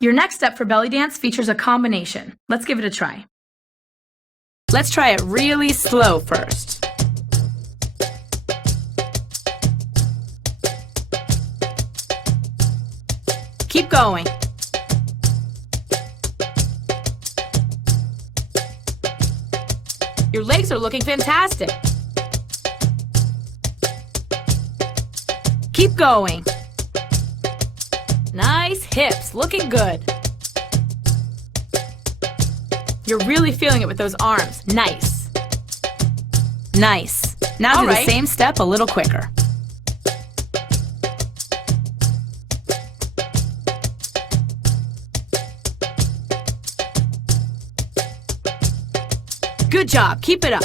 Your next step for belly dance features a combination. Let's give it a try. Let's try it really slow first. Keep going. Your legs are looking fantastic. Keep going. Nice hips, looking good. You're really feeling it with those arms. Nice. Nice. Now do the same step a little quicker. Good job. Keep it up.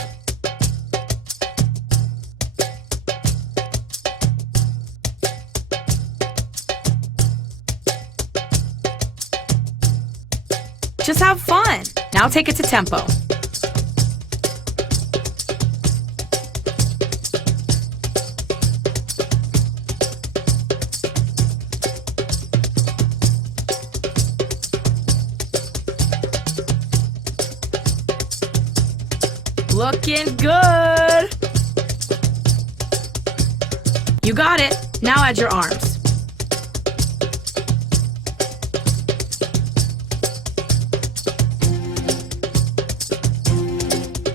Just have fun. Now take it to tempo. Looking good. You got it. Now add your arms.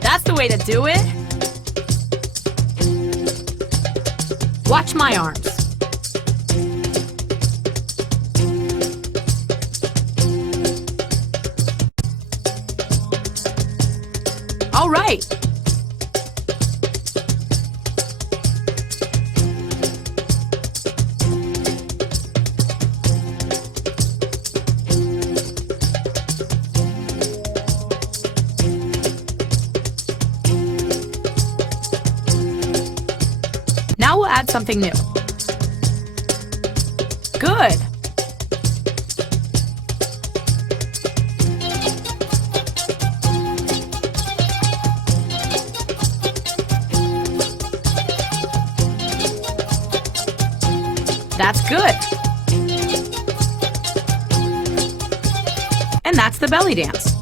That's the way to do it. Watch my arms. All right. Now we'll add something new. Good. That's good. And that's the belly dance.